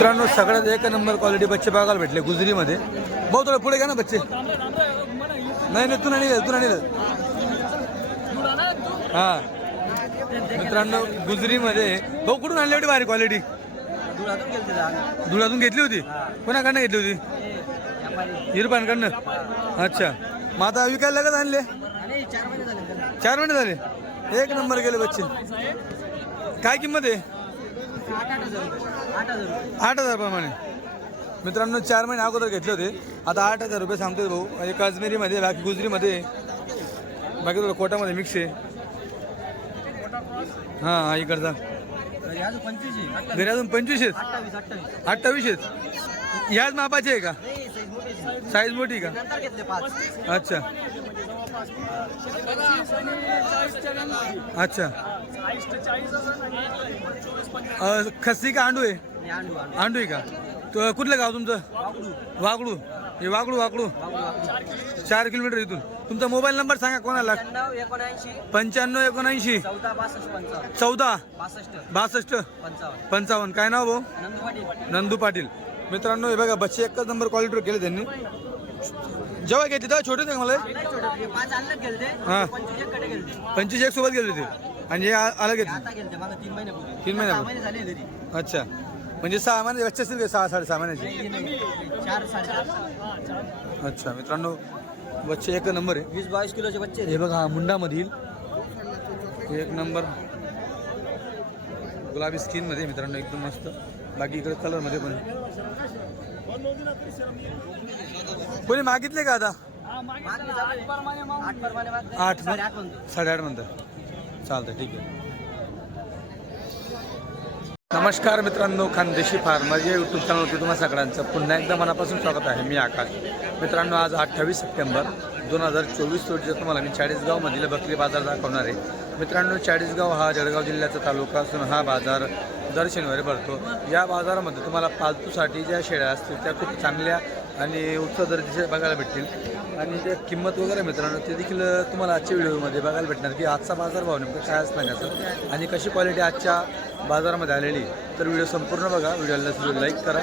मित्रांनो सगळ्यात एक नंबर क्वालिटी बच्चे बघायला भेटले गुजरीमध्ये. भाऊ थोडं पुढे घ्या ना बच्चे. नाही नाही तू नाही तू नाही हा. मित्रांनो गुजरीमध्ये भाऊ कुठून आणली होती भारी क्वालिटी धुळातून घेतली होती? कोणाकडनं घेतली होती? हिरपानकडनं? अच्छा. मग आता विकायला लगेच आणले? चार महिने झाले. एक नंबर गेले बच्चे. काय किंमत आहे? आठ हजार प्रमाणे. मित्रांनो चार महिने अगोदर घेतले होते. आता आठ हजार रुपये सांगतोय भाऊ. एक अजमेरीमध्ये बाकी गुजरीमध्ये बाकी तुला कोटामध्ये मिक्स आहे. हां हा इकडचा. घरी अजून पंचवीस आहेत? अठ्ठावीस आहेत. ह्याच मापाचे आहे का? साईज मोठी का? अच्छा. अच्छा. अ, खस्सी का आंडू आहे? आंडू आहे का? तो कुठलं गाव तुमचं? वागडू हे वागडू वागडू चार किलोमीटर इथून. तुमचा मोबाईल नंबर सांगा कोणाला? एकोणऐंशी पंच्याण्णव एकोणऐंशी. चौदा. बासष्ट. पंचावन्न. चौदा बासष्ट बासष्ट पंचावन्न पंचावन्न काय नाव भाऊ? नंदू पाटील. नंदू पाटील. मित्रांनो हे बघा बच्चे एकच नंबर क्वालिटीवर केले त्यांनी. जेव्हा घेतले तेव्हा छोटे होते का मला? हे. पंचवीस एक सोबत गेले होते आणि हे आ- अलग घेतले. तीन महिने अच्छा. म्हणजे सहा महिने बच्चे असतील का सहा साडेसहा महिन्याचे? अच्छा मित्रांनो बच्चे एक नंबर आहे. वीस बावीस किलोचे बच्चे हे बघा हा मुंडामधील. एक नंबर. गुलाबी स्किनमध्ये मित्रांनो एकदम मस्त. बाकी इकडे कलरमध्ये पण. कोणी मागितले का आता? आठ साडेआठ साडेआठ म्हणतात. चालतं ठीक आहे. नमस्कार मित्रांनो खानदेशी फार्मर या यूट्यूब चॅनलवरती तुम्हा सगळ्यांचं पुन्हा एकदा मनापासून स्वागत आहे. मी आकाश. मित्रांनो आज अठ्ठावीस सप्टेंबर दोन हजार चोवीस रोजी तुम्हाला मी चाळीसगावमधील बकरी बाजार दाखवणार आहे. मित्रांनो चाळीसगाव हा जळगाव जिल्ह्याचा तालुका असून हा बाजार दर शनिवारी भरतो. या बाजारामध्ये तुम्हाला पालतूसाठी ज्या शेळ्या असतील त्या खूप चांगल्या आणि उच्च दर्जाच्या बघायला भेटतील. आणि त्या किंमत वगैरे मित्रांनो ते देखील तुम्हाला आजच्या व्हिडिओमध्ये बघायला भेटणार की आजचा बाजार भाव नेमकं काय असणार याचा आणि कशी क्वालिटी आजच्या बाजारामध्ये आलेली तर व्हिडिओ संपूर्ण बघा. व्हिडिओला लाईक करा.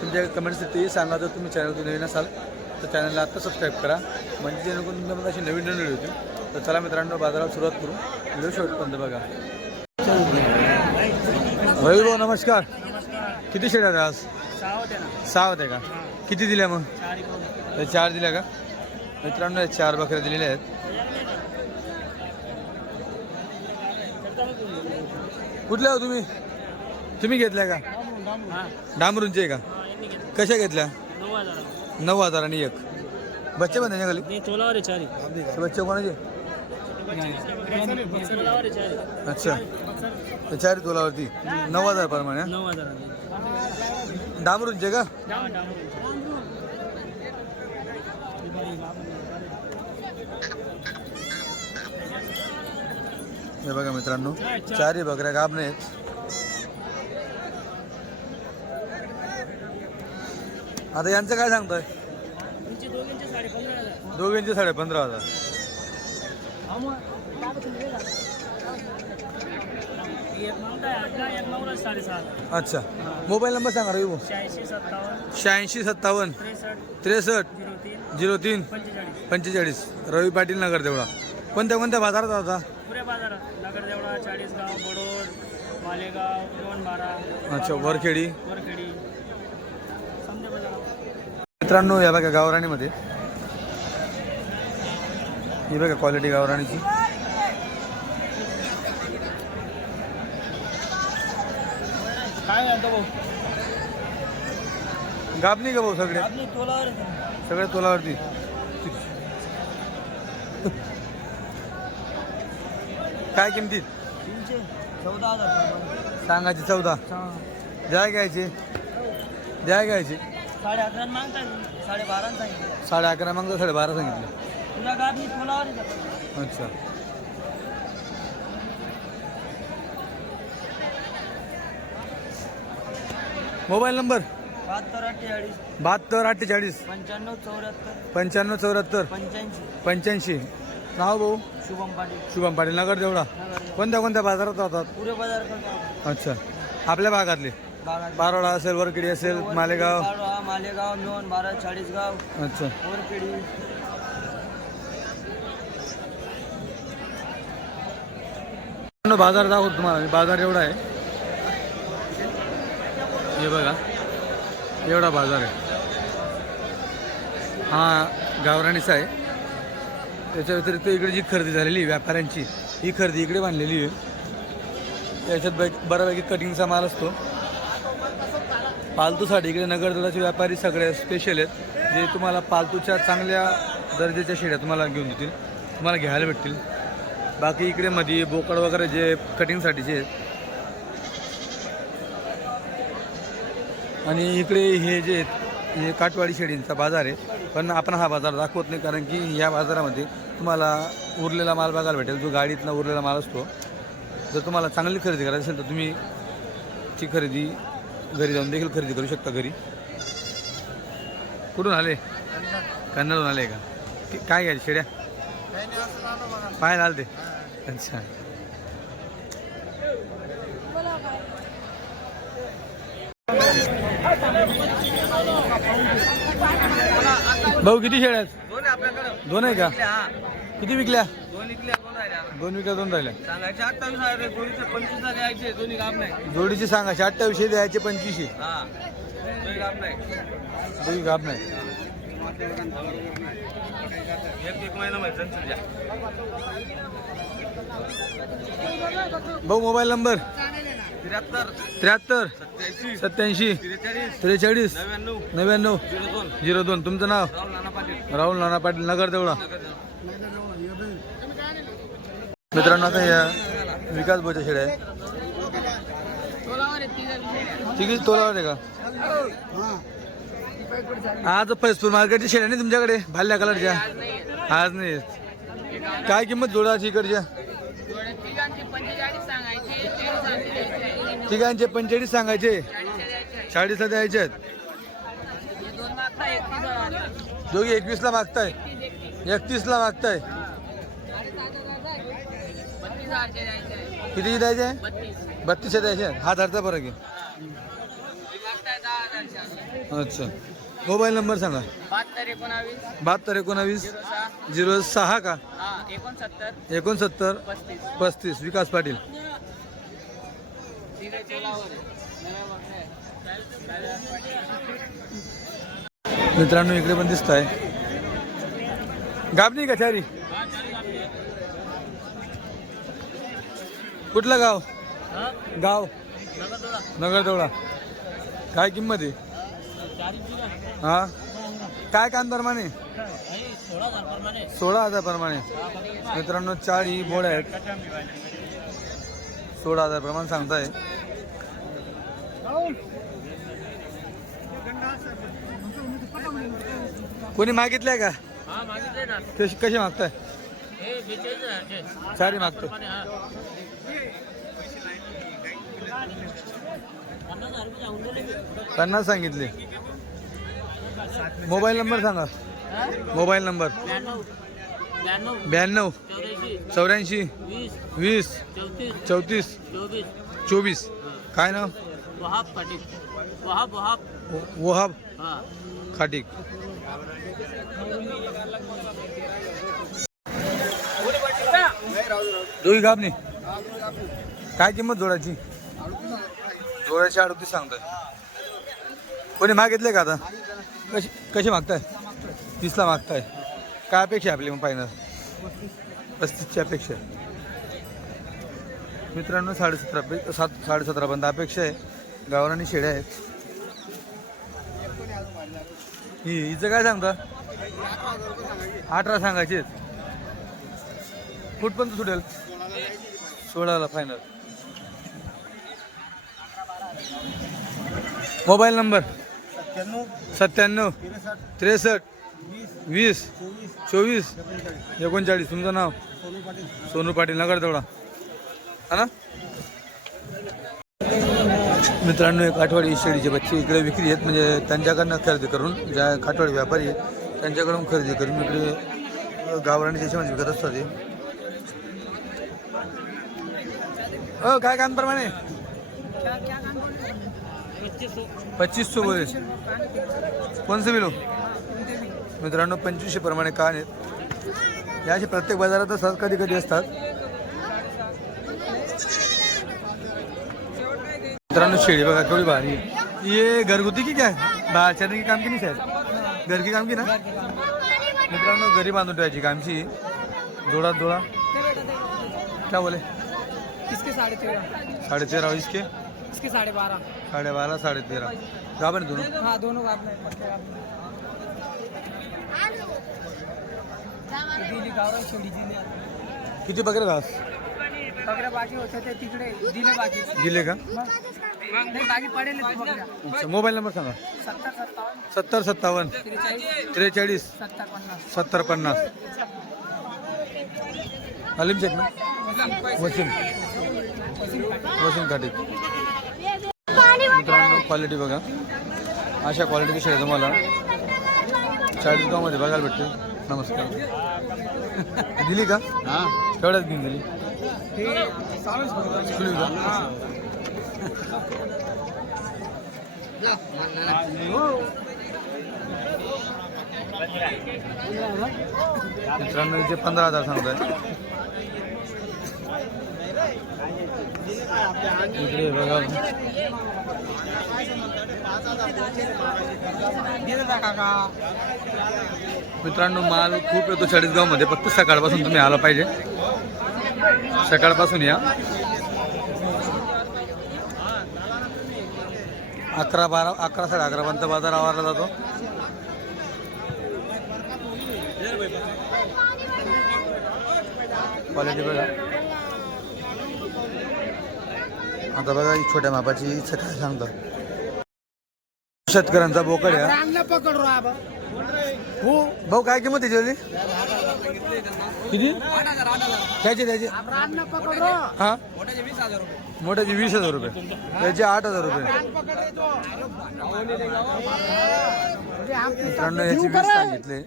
तुमच्या कमेंट्स तेही सांगा. जर तुम्ही चॅनलवर नवीन असाल तर चॅनलला आत्ता सबस्क्राईब करा. म्हणजे जेणेकरून तुमच्यामध्ये अशी नवीन नवीन व्हिडिओ होती तर चला मित्रांनो बाजारात सुरुवात करू. व्हिडिओ शेवटपर्यंत बघा. भाऊ नमस्कार. किती आहेत आज? सहा होते का? किती दिल्या मग? चार दिल्या का? मित्रांनो चार बकऱ्या दिलेल्या आहेत. कुठल्या हो तुम्ही? तुम्ही घेतल्या का? डांबरूंचे का? कशा घेतल्या? नऊ हजार आणि एक. बच्चे पण त्याच्याखाली? बच्चे कोणाचे? अच्छा. चार तोलावरती. नऊ हजार प्रमाणे नऊ हजार. डांबरूंचे का? हे बघा मित्रांनो चारही बकऱ्या गाबणे आहेत. आता यांचं काय सांगताय? दोघींचे साडे पंधरा हजार. अच्छा. मोबाईल नंबर सांगा रवी शहाऐंशी सत्तावन्न त्रेसष्ट झिरो तीन पंचेचाळीस रवी पाटील नगर तेवढा कोणत्या कोणत्या बाजारात चाळीसगाव बडोद मालेगाव लोणबारा अच्छा वरखेडी. वरखेडी. मित्रांनो या बघा गावराणीमध्ये. ही बघा क्वालिटी गावराणीची. काय म्हणतो भाऊ? गाबणी का भाऊ सगळे? सगळे तोलावरती. काय किमतीत सांगायची चौदा. द्या घ्यायचे. द्या घ्यायचे. साडे अकरा मागताय साडे बारा सांगितलं. साडे अकरा मागता साडे बारा सांगितलं. अच्छा. Mobile number? बहात्तर अठ्ठेचाळीस. बहात्तर अठ्ठेचाळीस. पंच्याण्णव चौऱ्याहत्तर. पंच्याण्णव चौऱ्याहत्तर. पंच्याऐंशी. पंच्याऐंशी. नाव भाऊ? शुभम पाटील. शुभम पाटील नगर नगर कोणत्या कोणत्या बाजारात होतात पुरे बाजार करतो अच्छा. आपल्या भागातले? बारा बारोडा असेल वरकिडी असेल मालेगाव. मालेगाव मिळून बारा चाळीसगाव. अच्छा. वरखेडी. मित्रांनो, बाजार दाखवतो तुम्हाला. म्हणजे बाजार एवढा आहे. हे बघा. एवढा बाजार आहे. हा गावराणीचा आहे. त्याच्या व्यतिरिक्त इकडे जी खरेदी झालेली आहे व्यापाऱ्यांची ही खरेदी इकडे बांधलेली आहे. त्याच्यात बै बऱ्यापैकी कटिंगचा माल असतो. पालतूसाठी इकडे नगरदलाचे व्यापारी सगळे स्पेशल आहेत. जे तुम्हाला पालतूच्या चांगल्या दर्जाच्या शेड्या तुम्हाला घेऊन देतील. तुम्हाला घ्यायला भेटतील. बाकी इकडे मध्ये बोकड वगैरे जे कटिंगसाठीचे आहेत आणि इकडे हे जे आहेत हे काटवाडी शेडींचा बाजार आहे. पण आपण हा बाजार दाखवत नाही कारण की या बाजारामध्ये तुम्हाला उरलेला माल बघायला भेटेल. जो गाडीतला उरलेला माल असतो जर तुम्हाला चांगली खरेदी करायची असेल तर तुम्ही ती खरेदी घरी जाऊन देखील खरेदी करू शकता घरी. कुठून आले? कन्नडून आले का? काय घ्यायचे शेड्या? पाहायला आले ते अच्छा. भाऊ किती शेळ्या आहेत? दोन आपल्याकडे. दोन आहे का? किती विकल्या? दोन इकल्या दोन राहिल्या. दोन विकल्या दोन राहिल्या. सांगायचे जोडीची सांगा अठ्ठावीसशे द्यायचे पंचवीसशे. हा. दोन्ही गाप नाही. भाऊ मोबाईल नंबर. त्र्याहत्तर. त्र्याहत्तर सत्याऐंशी त्रेचाळीस. त्रेचाळीस नव्याण्णव. नव्याण्णव झिरो दोन. तुमचं नाव? राहुल नाना पाटील. नगर देवळा. मित्रांनो आता या विकास बोच्या शेड्या आहे तिघी तोलावर आहे का? आज फैसपूर मार्केटची शेळ्या नाही तुमच्याकडे? भाल्या कलरच्या. आज नाही. काय किंमत जोडाची इकडच्या तिघांचे पंचेचाळीस सांगायचे. चाळीसला द्यायचे आहेत. दोघी एकवीसला मागताय. एकतीसला मागताय. किती द्यायचे? बत्तीसशे द्यायचे हात हरता बरं की. अच्छा. मोबाईल नंबर सांगा. बहात्तर एकोणावीस. बहात्तर एकोणावीस. झिरो सहा. झिरो सहा का? हा एकोणसत्तर. एकोणसत्तर. पस्तीस. पस्तीस. विकास पाटील. मित्रांनो इकडे पण दिसत आहे गाबणी का चारी? कुठलं गाव? गाव? नगरदोळा काय किंमत आहे? हा? काय काम प्रमाणे सोळा हजार प्रमाणे. मित्रांनो चार ही बोर्ड आहेत. सोळा हजार प्रमाणे सांगताय. कोणी मागितलंय का? कशी कशी मागताय? हे साडी मागतो पन्नास सांगितले. मोबाईल नंबर सांगा. Mobile number. ब्याण्णव. चौऱ्याऐंशी. वीस. चौतीस. चोवीस. काय नाव? वहाब खाटिक. दोघी गाबनी काय किंमत जोडाची जोडाची अडतीस सांगताय. कोणी मागितले का आता? कशी कशी मागताय? तीसला मागताय. काय अपेक्षा आहे आपली मग फायनल पस्तीसची अपेक्षा आहे. मित्रांनो साडेसतरा पे सात साडेसतरापर्यंत अपेक्षा आहे. गावरानी शेड्या आहेत. ही हिचं काय सांगता? अठरा सांगायचे कुठपर्यंत सुटेल. सोळाला फायनल मोबाईल नंबर? सत्त्याण्णव त्रेसष्ट वीस चोवीस एकोणचाळीस. तुमचं नाव? सोनू पाटील. नगर तेवढा. हा ना? मित्रांनो एक आठवडी शेळीचे बच्चे इकडे विक्री आहेत. म्हणजे त्यांच्याकडनं खरेदी करून ज्या काठवाडी व्यापारी आहेत त्यांच्याकडून खरेदी करून इकडे गावराणी त्याच्यामध्ये विकत असतात ते काय कामप्रमाणे पच्चीस सौ पच्चीस सौ बोले? मित्रांनो पंचवीसशे प्रमाणे कान आहेत. या असे प्रत्येक बाजारात असतात कधी कधी असतात. मित्रांनो शेळी बघा केवढी भारी. ये घरगुती की काय? बाहेरच्या की काम की नाही साहेब? घर की काम की ना? मित्रांनो घरी बांधून ठेवायची कामची. जोडा जोडा. क्या बोले? इसके साडे तेरा इसके? इसके साढ़े बारह। साडे बारा साडे तेरा का बने दोनों। हाँ दोनों पक्के किती बकरे घास बकऱ्या बाकी होत्या ते तिकडे दिले बाकी दिले का? नाही बाकी पडेल ते बकऱ्या अच्छा मोबाईल नंबर सांगा। सत्तर सत्तावन्न सत्तर सत्तावन्न त्रेचाळीस। त्रेचाळीस सत्तर पन्नास। सत्तर पन्नास। अलीम शेख ना? वसीम। वसीम। काटे मित्रांनो क्वालिटी बघा. अशा क्वालिटीची शेळ्या तुम्हाला. चाळीसगावमध्ये बघायला भेटते नमस्कार. दिली का? केवढ्यात घेऊन दिली. मित्रांनो इथे पंधरा हजार सांगत आहे इकडे बघा. मित्रांनो माल खूप येतो चाळीसगावमध्ये. फक्त सकाळपासून तुम्ही आला पाहिजे. सकाळपासून या. अकरा बारा अकरा साडे अकरा पर्यंत बाजार आवारला जातो. क्वालिटी बघा. आता बघा ही छोट्या मापाची इच्छा काय सांगतो. शेतकऱ्यांचा बोकड आहे. हा. पकड रो आबा. हो भाऊ काय किंमत त्याची किती? त्याची त्याची. अन्न पकड रो. हा? वीस हजार रुपये. मोठ्याची वीस हजार रुपये. त्याचे आठ हजार रुपये. मित्रांनो याचे वीस सांगितले.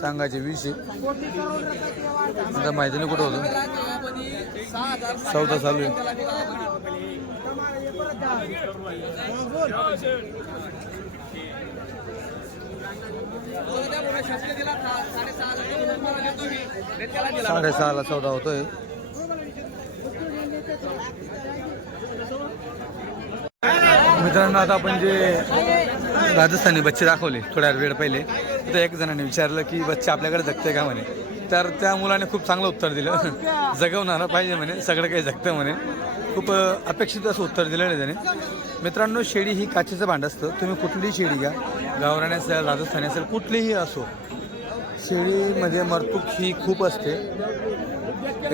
सांगायचे वीस आहे. आता माहिती नाही कुठं होतं. चौथा चालू आहे. साडेसहाला चौदा होतोय. मित्रांनो आता आपण जे राजस्थानी बच्चे दाखवले थोड्या वेळ पहिले तर एक जणाने विचारलं की बच्चे आपल्याकडे जगते का? म्हणे. तर त्या मुलाने खूप चांगलं उत्तर दिलं. जगवणारा पाहिजे म्हणे सगळं काही जगतं म्हणे. खूप अपेक्षित असं उत्तर दिलं नाही त्याने. मित्रांनो शेळी ही काचेचं भांड असतं. तुम्ही कुठलीही शेळी घ्या. गावराने असेल राजस्थानी असेल कुठलीही असो. शेळीमध्ये मरतूक ही खूप असते.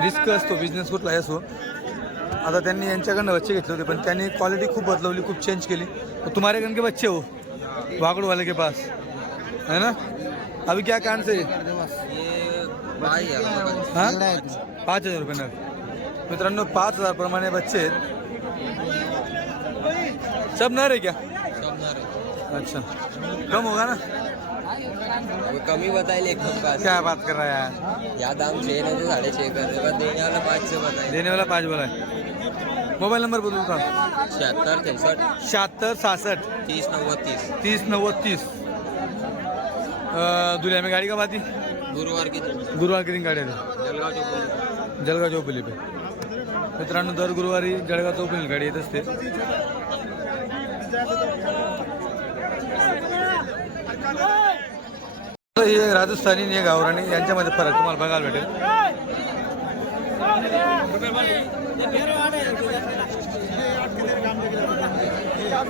रिस्क असतो बिझनेस कुठलाही असो. आता त्यांनी यांच्याकडनं बच्चे घेतले होते पण त्यांनी क्वालिटी खूप बदलवली खूप चेंज केली. तो तुम्हारे गन के बच्चे हो. वागड़ वाले के पास. है ना? अभी क्या कान से? हाँ? पाच हजार रुपये नग. मित्रांनो पाच हजार प्रमाणे बच्चे आहेत. सब नर है क्या? अच्छा. कम होगा ना? कमी बताइए एकदम का क्या बात कर रहा है यार? या दाम छः नहीं तो साढ़े छः कर देगा देने वाला पाँच से बताइए। देने वाला पाच बोला है। मोबाईल नंबर बोलू का? छिहत्तर तिरसठ शहात्तर सहासठ तीस नव्वद तीस. तीस नव्वद तीस. दुनिया में गाड़ी कब आती गुरुवार की गुरुवार के दिन गाड़ी आती? जलगाव चौक जळगाव चौपली पे. मित्रांनो दर गुरुवारी जळगाव चौपली गाडी येत असते. हे राजस्थानी आणि हे गावराणी यांच्यामध्ये फरक तुम्हाला बघायला भेटेल. काम